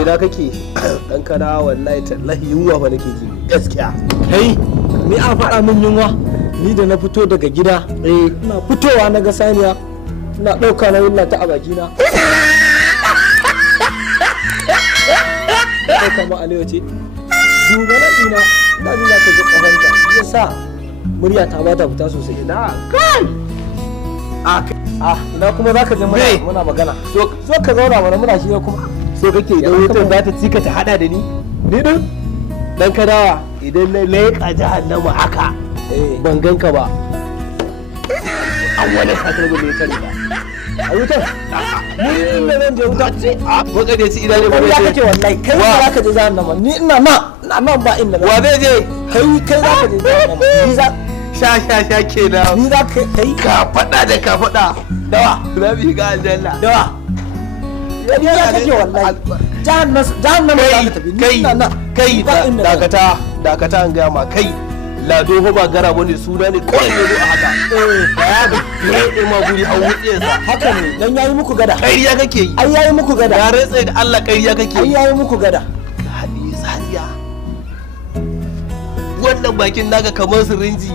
ina kake dan kana wallahi tallahi yunwa fa nake ji gaskiya. Kai ni a faɗa min yunwa ni da na fito daga gida ina fitowa na ga saniya ina ɗauka na wulla ta a bakina. Kai kama Aliyu ce duba na ina ina jin za ka ji ƙahonta shi yasa murya ta ba ta fita sosai. Ina kai ina kuma za ka je muna magana. So ka zauna mana muna shi kuma. so kake idan wutar za ta cika ta hada da ni din dan kadawa idan na leƙa jahannama haka ban ganka ba an wani kasar ba mai kare ba a wutar ni inda zan je wutar ce baka da ci idan ne ba ya kake wallahi kai za ka je jahannama ni ina nan ba inda wa zai je kai za ka je jahannama ni za sha kenan ni za ka kai ka fada da ka fada dawa rabi ga aljanna dawa ya kake wallahi jahannama za ka tafi dakata an gaya ma kai lado ba gara bane suna ne kawai ne zo a haka ya ma guri an wuce sa haka ne dan yayi muku gada ƙarya kake yi ai yayi muku gada ya rantsa da Allah ƙarya kake yi ai yayi muku gada hadi zariya wannan bakin naka kamar sirinji